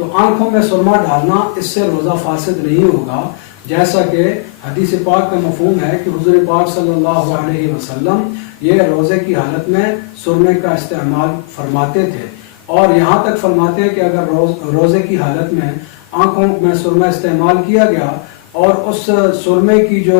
تو آنکھوں میں سرما ڈالنا اس سے روزہ فاسد نہیں ہوگا، جیسا کہ حدیث پاک کا مفہوم ہے کہ حضور پاک صلی اللہ علیہ وسلم یہ روزے کی حالت میں سرمے کا استعمال فرماتے تھے، اور یہاں تک فرماتے ہیں کہ اگر روزے کی حالت میں آنکھوں میں سرما استعمال کیا گیا اور اس سرمے کی جو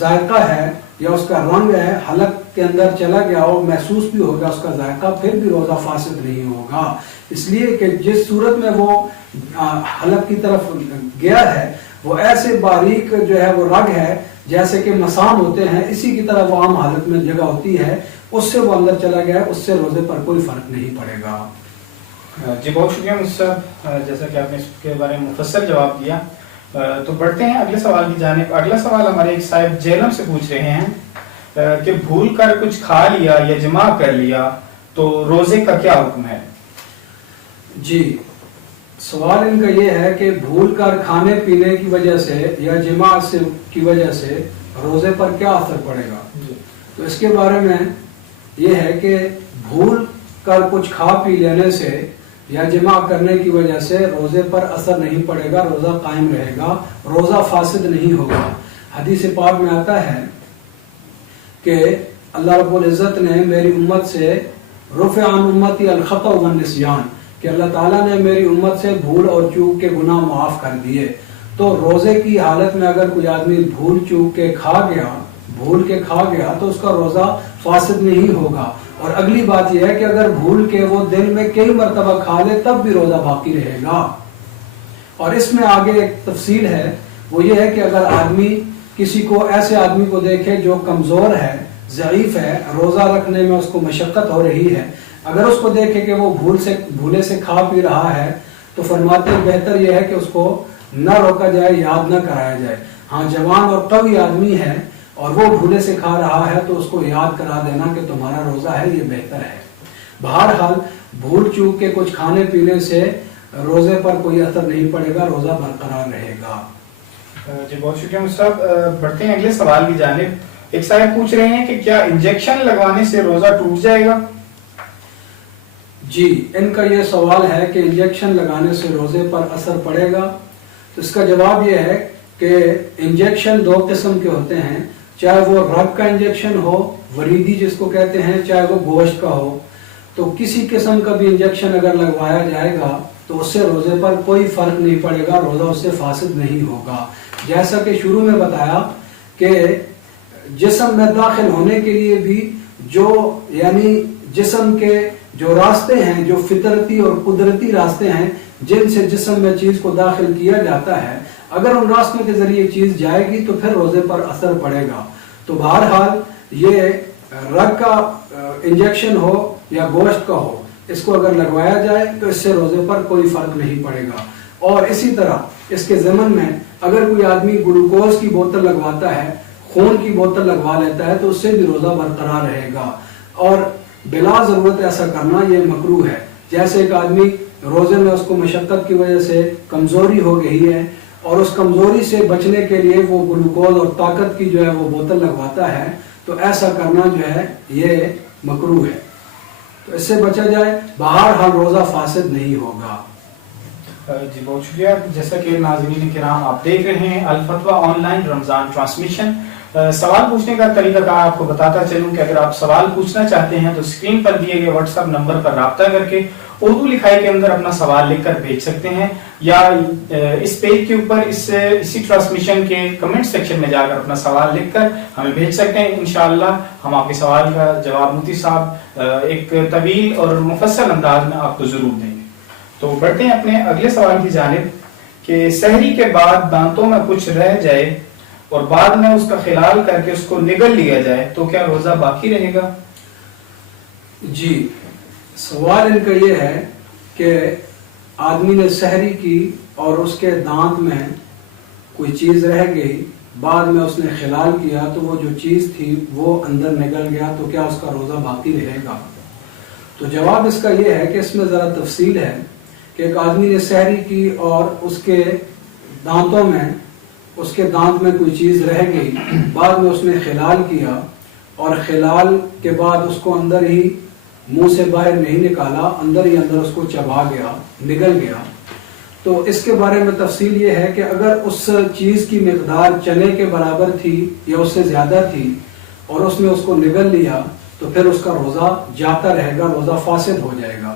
ذائقہ ہے یا اس کا رنگ ہے حلق کے اندر چلا گیا اور محسوس بھی ہوگا اس کا ذائقہ، پھر بھی روزہ فاسد نہیں ہوگا، اس لیے کہ جس صورت میں وہ حلق کی طرف گیا ہے وہ ایسے باریک جو ہے وہ رگ ہے جیسے کہ مسام ہوتے ہیں، اسی کی طرح وہ عام حالت میں جگہ ہوتی ہے، اس سے وہ اندر چلا گیا ہے، اس سے روزے پر کوئی فرق نہیں پڑے گا۔ جی بہت شکریہ مجھ صاحب، جیسا کہ آپ نے اس کے بارے میں مفصل جواب دیا۔ تو بڑھتے ہیں اگلے سوال کی جانب۔ اگلا سوال ہمارے ایک صاحب جیلم سے پوچھ رہے ہیں کہ بھول کر کچھ کھا لیا یا جمع کر لیا تو روزے کا کیا حکم ہے؟ جی سوال ان کا یہ ہے کہ بھول کر کھانے پینے کی وجہ سے یا جماع کی وجہ سے روزے پر کیا اثر پڑے گا؟ تو اس کے بارے میں یہ ہے کہ بھول کر کچھ کھا پی لینے سے یا جماع کرنے کی وجہ سے روزے پر اثر نہیں پڑے گا، روزہ قائم رہے گا، روزہ فاسد نہیں ہوگا۔ حدیث پاک میں آتا ہے کہ اللہ رب العزت نے میری امت سے رفع عن امتی الخطأ والنسیان، کہ اللہ تعالیٰ نے میری امت سے بھول اور چوک کے گناہ معاف کر دیے۔ تو روزے کی حالت میں اگر کوئی آدمی بھول چوک کے کھا گیا تو اس کا روزہ فاسد نہیں ہوگا۔ اور اگلی بات یہ ہے کہ اگر بھول کے وہ دن میں کئی مرتبہ کھا لے تب بھی روزہ باقی رہے گا۔ اور اس میں آگے ایک تفصیل ہے، وہ یہ ہے کہ اگر آدمی کسی کو ایسے آدمی کو دیکھے جو کمزور ہے، ضعیف ہے، روزہ رکھنے میں اس کو مشقت ہو رہی ہے، اگر اس کو دیکھے کہ وہ بھولے سے کھا پی رہا ہے تو فرماتے ہیں بہتر یہ ہے کہ اس کو نہ روکا جائے، یاد نہ کرایا جائے۔ ہاں جوان اور قوی آدمی ہے اور وہ بھولے سے کھا رہا ہے تو اس کو یاد کرا دینا کہ تمہارا روزہ ہے، یہ بہتر ہے۔ بہرحال بھول چوک کے کچھ کھانے پینے سے روزے پر کوئی اثر نہیں پڑے گا، روزہ برقرار رہے گا۔ جی بہت شکریہ مصطفیٰ۔ بڑھتے ہیں اگلے سوال کی جانب۔ ایک صاحب پوچھ رہے ہیں کہ کیا انجیکشن لگوانے سے روزہ ٹوٹ جائے گا؟ جی ان کا یہ سوال ہے کہ انجیکشن لگانے سے روزے پر اثر پڑے گا، تو اس کا جواب یہ ہے کہ انجیکشن دو قسم کے ہوتے ہیں، چاہے وہ رگ کا انجیکشن ہو، وریدی جس کو کہتے ہیں، چاہے وہ گوشت کا ہو۔ تو کسی قسم کا بھی انجیکشن اگر لگوایا جائے گا تو اس سے روزے پر کوئی فرق نہیں پڑے گا، روزہ اس سے فاسد نہیں ہوگا۔ جیسا کہ شروع میں بتایا کہ جسم میں داخل ہونے کے لیے بھی یعنی جسم کے جو راستے ہیں، جو فطرتی اور قدرتی راستے ہیں جن سے جسم میں چیز کو داخل کیا جاتا ہے، اگر ان راستوں کے ذریعے چیز جائے گی تو پھر روزے پر اثر پڑے گا۔ تو بہرحال یہ رگ کا انجیکشن ہو یا گوشت کا ہو، اس کو اگر لگوایا جائے تو اس سے روزے پر کوئی فرق نہیں پڑے گا۔ اور اسی طرح اس کے ضمن میں اگر کوئی آدمی گلوکوز کی بوتل لگواتا ہے، خون کی بوتل لگوا لیتا ہے تو اس سے بھی روزہ برقرار رہے گا۔ اور بلا ضرورت ایسا کرنا یہ مکروہ ہے۔ جیسے ایک آدمی روزے میں اس کو مشقت کی وجہ سے کمزوری ہو گئی ہے اور اس کمزوری سے بچنے کے لیے وہ گلوکوز اور طاقت کی جو ہے وہ بوتل لگواتا ہے، تو ایسا کرنا جو ہے یہ مکروہ ہے، تو اس سے بچا جائے، بہرحال روزہ فاسد نہیں ہوگا۔ جی بہت شکریہ۔ جیسا کہ ناظرین کرام آپ دیکھ رہے ہیں الفتویٰ آن لائن رمضان ٹرانسمیشن۔ سوال پوچھنے کا طریقہ کار آپ کو بتاتا چلوں کہ اگر آپ سوال پوچھنا چاہتے ہیں تو اسکرین پر دیے گئے واٹس ایپ نمبر پر رابطہ کر کے اردو لکھائی کے اندر اپنا سوال لکھ کر بھیج سکتے ہیں، یا اس پیج کے اوپر اسی ٹرانسمیشن کے کمنٹ سیکشن میں جا کر اپنا سوال لکھ کر ہمیں بھیج سکتے ہیں۔ انشاءاللہ ہم آپ کے سوال کا جواب مفتی صاحب ایک طویل اور مفصل انداز میں آپ کو ضرور دیں گے۔ تو بڑھتے ہیں اپنے اگلے سوال کی جانب کہ سحری کے بعد دانتوں میں کچھ رہ جائے اور بعد میں اس کا خلال کر کے اس کو نگل لیا جائے تو کیا روزہ باقی رہے گا؟ جی سوال ان کا یہ ہے کہ آدمی نے سحری کی اور اس کے دانت میں کوئی چیز رہ گئی، بعد میں اس نے خلال کیا تو وہ جو چیز تھی وہ اندر نگل گیا، تو کیا اس کا روزہ باقی رہے گا؟ تو جواب اس کا یہ ہے کہ اس میں ذرا تفصیل ہے کہ ایک آدمی نے سحری کی اور اس کے دانت میں کوئی چیز رہ گئی، بعد میں اس نے خلال کیا اور خلال کے بعد اس کو اندر ہی منہ سے باہر نہیں نکالا، اندر ہی اندر اس کو چبا گیا، نگل گیا، تو اس کے بارے میں تفصیل یہ ہے کہ اگر اس چیز کی مقدار چنے کے برابر تھی یا اس سے زیادہ تھی اور اس نے اس کو نگل لیا تو پھر اس کا روزہ جاتا رہے گا، روزہ فاسد ہو جائے گا۔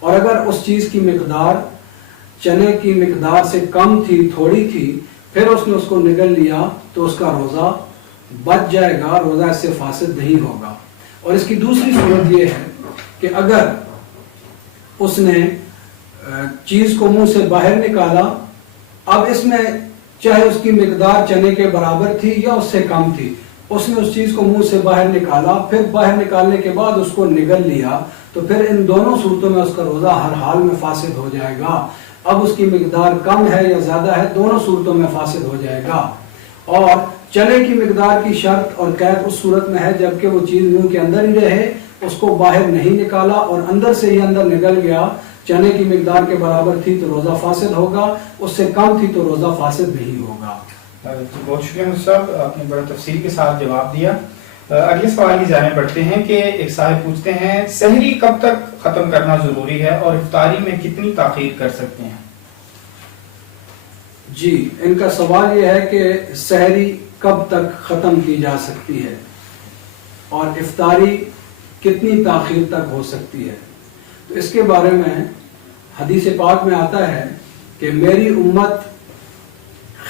اور اگر اس چیز کی مقدار چنے کی مقدار سے کم تھی، تھوڑی تھی، پھر اس نے اس کو نگل لیا تو اس کا روزہ بچ جائے گا، روزہ اس سے فاسد نہیں ہوگا۔ اور اس کی دوسری صورت یہ ہے کہ اگر اس نے چیز کو منہ سے باہر نکالا، اب اس میں چاہے اس کی مقدار چنے کے برابر تھی یا اس سے کم تھی، اس نے اس چیز کو منہ سے باہر نکالا، پھر باہر نکالنے کے بعد اس کو نگل لیا، تو پھر ان دونوں صورتوں میں اس کا روزہ ہر حال میں فاسد ہو جائے گا۔ اب اس کی مقدار کم ہے یا زیادہ ہے، دونوں صورتوں میں فاسد ہو جائے گا۔ اور چنے کی مقدار کی شرط اور قید اس صورت میں ہے جبکہ وہ چیز منہ کے اندر ہی رہے، اس کو باہر نہیں نکالا اور اندر سے ہی اندر نکل گیا، چنے کی مقدار کے برابر تھی تو روزہ فاسد ہوگا، اس سے کم تھی تو روزہ فاسد نہیں ہوگا۔ بہت شکریہ مفتی صاحب، آپ نے بڑا تفصیل کے ساتھ جواب دیا۔ اگلے سوال کی جانب بڑھتے ہیں کہ ایک صاحب پوچھتے ہیں سحری کب تک ختم کرنا ضروری ہے اور افطاری میں کتنی تاخیر کر سکتے ہیں؟ جی، ان کا سوال یہ ہے کہ سحری کب تک ختم کی جا سکتی ہے اور افطاری کتنی تاخیر تک ہو سکتی ہے۔ تو اس کے بارے میں حدیث پاک میں آتا ہے کہ میری امت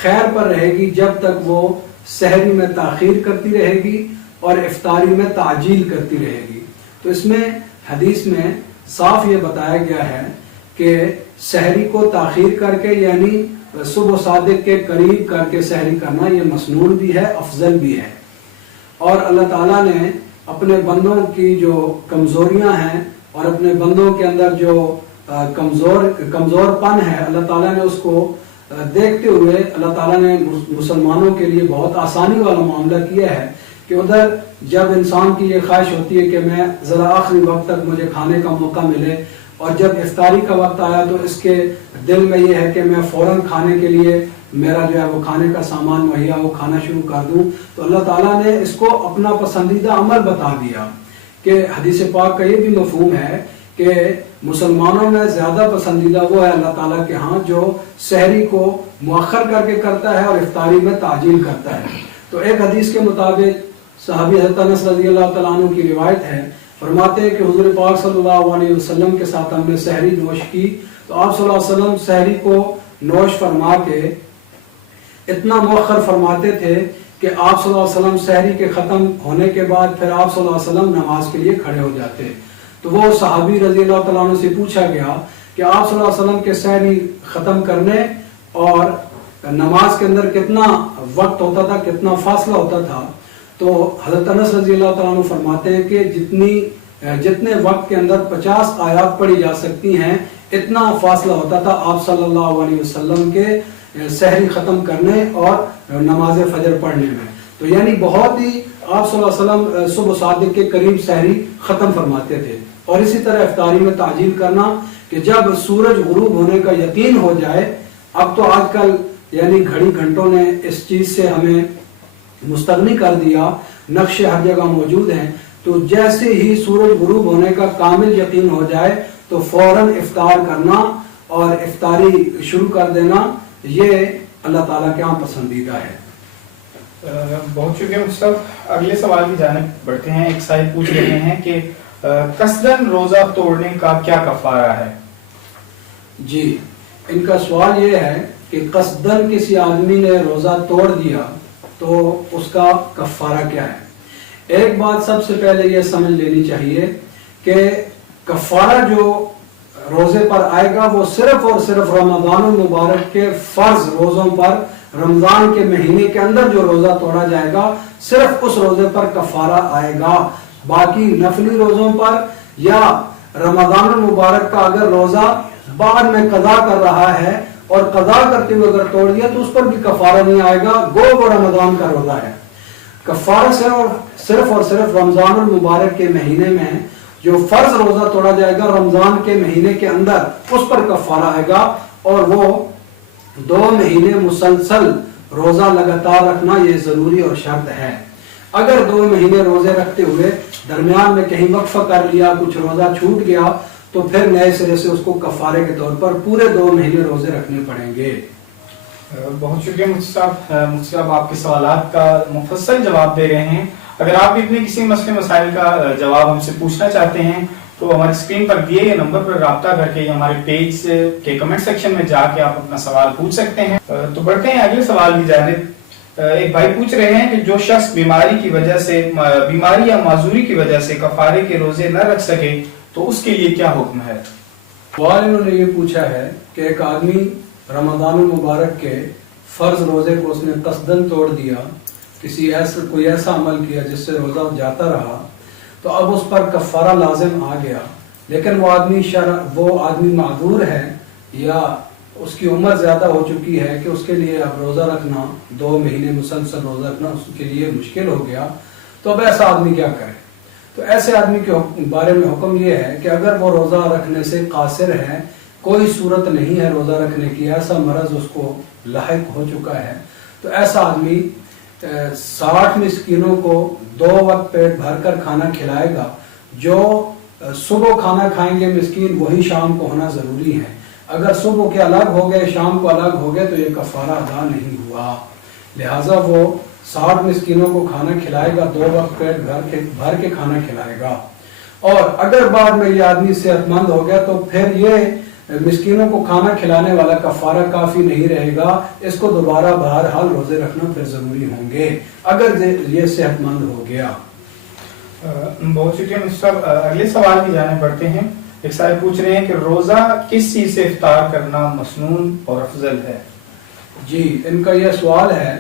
خیر پر رہے گی جب تک وہ سحری میں تاخیر کرتی رہے گی اور افطاری میں تعجیل کرتی رہے گی۔ تو اس میں حدیث میں صاف یہ بتایا گیا ہے کہ سحری کو تاخیر کر کے یعنی صبح صادق کے قریب کر کے سحری کرنا یہ مسنون بھی ہے، افضل بھی ہے۔ اور اللہ تعالیٰ نے اپنے بندوں کی جو کمزوریاں ہیں اور اپنے بندوں کے اندر جو کمزور پن ہے، اللہ تعالیٰ نے اس کو دیکھتے ہوئے اللہ تعالیٰ نے مسلمانوں کے لیے بہت آسانی والا معاملہ کیا ہے کہ ادھر جب انسان کی یہ خواہش ہوتی ہے کہ میں ذرا آخری وقت تک مجھے کھانے کا موقع ملے، اور جب افطاری کا وقت آیا تو اس کے دل میں یہ ہے کہ میں فوراً کھانے کے لیے میرا جو ہے وہ کھانے کا سامان مہیا وہ کھانا شروع کر دوں، تو اللہ تعالیٰ نے اس کو اپنا پسندیدہ عمل بتا دیا کہ حدیث پاک کا یہ بھی مفہوم ہے کہ مسلمانوں میں زیادہ پسندیدہ وہ ہے اللہ تعالیٰ کے ہاں جو سحری کو مؤخر کر کے کرتا ہے اور افطاری میں تعجیل کرتا ہے۔ تو ایک حدیث کے مطابق صحابی حضرت انس رضی اللہ تعالیٰ عنہ کی روایت ہے، فرماتے ہیں کہ حضور پاک صلی اللہ علیہ وسلم کے ساتھ ہم نے سحری نوش کی تو آپ صلی اللہ علیہ وسلم سحری کو نوش فرما کے اتنا مؤخر فرماتے تھے کہ آپ صلی اللہ علیہ وسلم سحری کے ختم ہونے کے بعد پھر آپ صلی اللہ علیہ وسلم نماز کے لیے کھڑے ہو جاتے۔ تو وہ صحابی رضی اللہ تعالیٰ عنہ سے پوچھا گیا کہ آپ صلی اللہ علیہ وسلم کے سحری ختم کرنے اور نماز کے اندر کتنا وقت ہوتا تھا، کتنا فاصلہ ہوتا تھا؟ تو حضرت انس رضی اللہ تعالیٰ عنہ فرماتے ہیں کہ جتنے وقت کے اندر 50 آیات پڑھی جا سکتی ہیں اتنا فاصلہ ہوتا تھا آپ صلی اللہ علیہ وسلم کے سحری ختم کرنے اور نماز فجر پڑھنے میں۔ تو یعنی بہت ہی آپ صلی اللہ علیہ وسلم صبح صادق کے قریب سحری ختم فرماتے تھے۔ اور اسی طرح افطاری میں تعجیل کرنا کہ جب سورج غروب ہونے کا یقین ہو جائے، اب تو آج کل یعنی گھڑی گھنٹوں نے اس چیز سے ہمیں مستغنی کر دیا، نقشے ہر جگہ موجود ہیں، تو جیسے ہی سورج غروب ہونے کا کامل یقین ہو جائے تو فوراً افطار کرنا اور افطاری شروع کر دینا یہ اللہ تعالیٰ کے ہاں پسندیدہ ہے۔ بہت شکریہ مصطفیٰ۔ اگلے سوال کی جانب بڑھتے ہیں۔ ایک صاحب پوچھ رہے ہیں کہ قصداً روزہ توڑنے کا کیا کفارہ ہے؟ جی، ان کا سوال یہ ہے کہ قصداً کسی آدمی نے روزہ توڑ دیا تو اس کا کفارہ کیا ہے؟ ایک بات سب سے پہلے یہ سمجھ لینی چاہیے کہ کفارہ جو روزے پر آئے گا وہ صرف اور صرف رمضان المبارک کے فرض روزوں پر، رمضان کے مہینے کے اندر جو روزہ توڑا جائے گا صرف اس روزے پر کفارہ آئے گا۔ باقی نفلی روزوں پر یا رمضان المبارک کا اگر روزہ بعد میں قضا کر رہا ہے اور قضا کرتے ہوئے اگر توڑ دیا تو اس پر بھی کفارہ نہیں آئے گا، گو وہ رمضان کا روزہ ہے۔ کفارہ صرف اور صرف رمضان المبارک کے مہینے میں جو فرض روزہ توڑا جائے گا رمضان کے مہینے کے اندر اس پر کفارہ آئے گا، اور وہ 2 مہینے مسلسل روزہ لگاتار رکھنا یہ ضروری اور شرط ہے۔ اگر 2 مہینے روزے رکھتے ہوئے درمیان میں کہیں وقفہ کر لیا، کچھ روزہ چھوٹ گیا، تو پھر نئے سرے سے اس کو کفارے کے طور پر پورے 2 مہینے روزے رکھنے پڑیں گے۔ بہت شکریہ مفتی صاحب آپ کے سوالات کا مفصل جواب دے رہے ہیں۔ اگر آپ بھی اپنے کسی مسئلے مسائل کا جواب ہم سے پوچھنا چاہتے ہیں تو ہماری اسکرین پر دیے گئے نمبر پر رابطہ کر کے ہمارے پیج کے کمنٹ سیکشن میں جا کے آپ اپنا سوال پوچھ سکتے ہیں۔ تو بڑھتے ہیں اگلے سوال کی جانب۔ ایک بھائی پوچھ رہے ہیں کہ جو شخص بیماری یا معذوری کی وجہ سے کفارے کے روزے نہ رکھ سکے تو اس کے لیے کیا حکم ہے؟ سوال انہوں نے یہ پوچھا ہے کہ ایک آدمی رمضان المبارک کے فرض روزے کو اس نے قصدن توڑ دیا، کوئی ایسا عمل کیا جس سے روزہ جاتا رہا، تو اب اس پر کفارہ لازم آ گیا، لیکن وہ آدمی معذور ہے یا اس کی عمر زیادہ ہو چکی ہے کہ اس کے لیے اب روزہ رکھنا 2 مہینے مسلسل روزہ رکھنا اس کے لیے مشکل ہو گیا، تو اب ایسا آدمی کیا کرے؟ تو ایسے آدمی کے بارے میں حکم یہ ہے کہ اگر وہ روزہ رکھنے سے قاصر ہے، کوئی صورت نہیں ہے روزہ رکھنے کی، ایسا مرض اس کو لاحق ہو چکا ہے، تو ایسا آدمی 60 مسکینوں کو 2 وقت پیٹ بھر کر کھانا کھلائے گا۔ جو صبح کھانا کھائیں گے مسکین وہی شام کو ہونا ضروری ہے۔ اگر صبح کے الگ ہو گئے شام کو الگ ہو گئے تو یہ کفارہ ادا نہیں ہوا، لہٰذا وہ 60 مسکینوں کو کھانا کھلائے گا، 2 وقت پیٹ بھر کے کھانا کھلائے گا۔ اور اگر بعد میں یہ آدمی صحت مند ہو گیا تو پھر یہ مسکینوں کو کھانا کھلانے والا کفارہ کافی نہیں رہے گا، اس کو دوبارہ بہرحال روزے رکھنا پھر ضروری ہوں گے اگر یہ صحت مند ہو گیا۔ بہت شکریہ مفتی صاحب۔ اگلے سوال کی جانب بڑھتے ہیں۔ ایک صاحب پوچھ رہے ہیں کہ روزہ کس چیز سے افطار کرنا مسنون اور افضل ہے؟ جی، ان کا یہ سوال ہے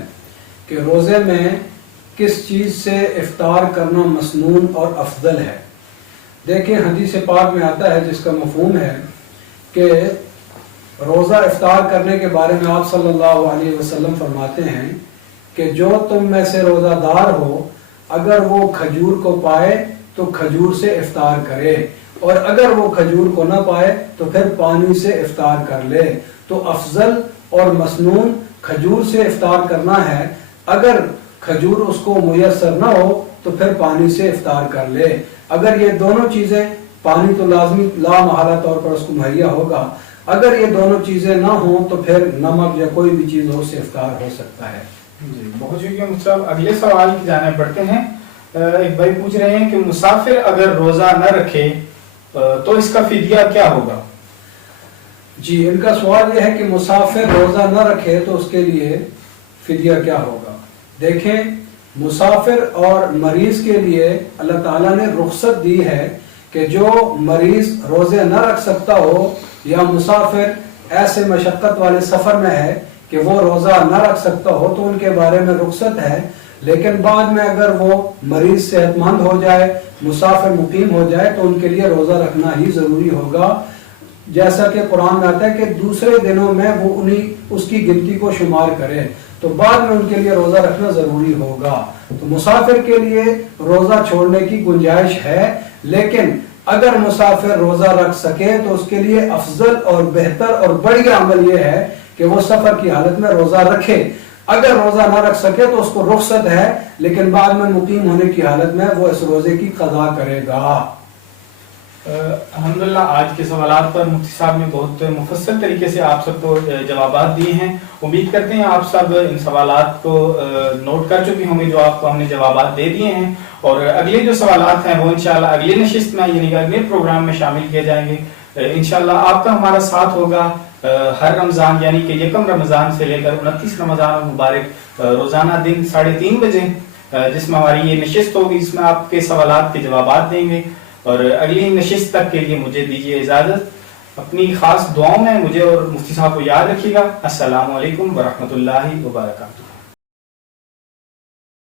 کہ روزے میں کس چیز سے افطار کرنا مسنون اور افضل ہے۔ دیکھیں حدیث پاک میں آتا ہے جس کا مفہوم ہے کہ روزہ افطار کرنے کے بارے میں آپ صلی اللہ علیہ وسلم فرماتے ہیں کہ جو تم میں سے روزہ دار ہو اگر وہ کھجور کو پائے تو کھجور سے افطار کرے، اور اگر وہ کھجور کو نہ پائے تو پھر پانی سے افطار کر لے۔ تو افضل اور مسنون کھجور سے افطار کرنا ہے، اگر کھجور اس کو میسر نہ ہو تو پھر پانی سے افطار کر لے۔ اگر یہ دونوں چیزیں، پانی تو لازمی لا محالہ طور پر اس کو مہیا ہوگا، اگر یہ دونوں چیزیں نہ ہوں تو پھر نمک یا کوئی بھی چیز ہو سے افطار ہو سکتا ہے۔ جی بہت شکریہ مفتی صاحب۔ اگلے سوال کی جانب بڑھتے ہیں۔ ایک بھائی پوچھ رہے ہیں کہ مسافر اگر روزہ نہ رکھے تو اس کا فدیہ کیا ہوگا؟ جی، ان کا سوال یہ ہے کہ مسافر روزہ نہ رکھے تو اس کے لیے فدیہ کیا ہوگا۔ دیکھیں، مسافر اور مریض کے لیے اللہ تعالیٰ نے رخصت دی ہے کہ جو مریض روزے نہ رکھ سکتا ہو یا مسافر ایسے مشقت والے سفر میں ہے کہ وہ روزہ نہ رکھ سکتا ہو تو ان کے بارے میں رخصت ہے، لیکن بعد میں اگر وہ مریض صحت مند ہو جائے، مسافر مقیم ہو جائے تو ان کے لیے روزہ رکھنا ہی ضروری ہوگا، جیسا کہ قرآن میں آتا ہے کہ دوسرے دنوں میں وہ اس کی گنتی کو شمار کرے، تو بعد میں ان کے لیے روزہ رکھنا ضروری ہوگا۔ تو مسافر کے لیے روزہ چھوڑنے کی گنجائش ہے، لیکن اگر مسافر روزہ رکھ سکے تو اس کے لیے افضل اور بہتر اور بڑھیا عمل یہ ہے کہ وہ سفر کی حالت میں روزہ رکھے۔ اگر روزہ نہ رکھ سکے تو اس کو رخصت ہے، لیکن بعد میں مقیم ہونے کی حالت میں وہ اس روزے کی قضا کرے گا۔ الحمدللہ آج کے سوالات پر مفتی صاحب نے بہت مفصل طریقے سے آپ سب کو جوابات دیے ہیں۔ امید کرتے ہیں آپ سب ان سوالات کو نوٹ کر چکے ہوں گے جو آپ کو ہم نے جوابات دے دیے ہیں، اور اگلے جو سوالات ہیں وہ انشاءاللہ اگلے نشست میں یعنی کہ اگلے پروگرام میں شامل کیے جائیں گے۔ انشاءاللہ آپ کا ہمارا ساتھ ہوگا ہر رمضان یعنی کہ یکم رمضان سے لے کر 29 رمضان المبارک روزانہ دن 3:30 بجے جس میں ہماری یہ نشست ہوگی، اس میں آپ کے سوالات کے جوابات دیں گے، اور اگلی نشست تک کے لیے مجھے دیجیے اجازت۔ اپنی خاص دعاؤں میں مجھے اور مفتی صاحب کو یاد رکھیے گا۔ السلام علیکم ورحمۃ اللہ وبرکاتہ۔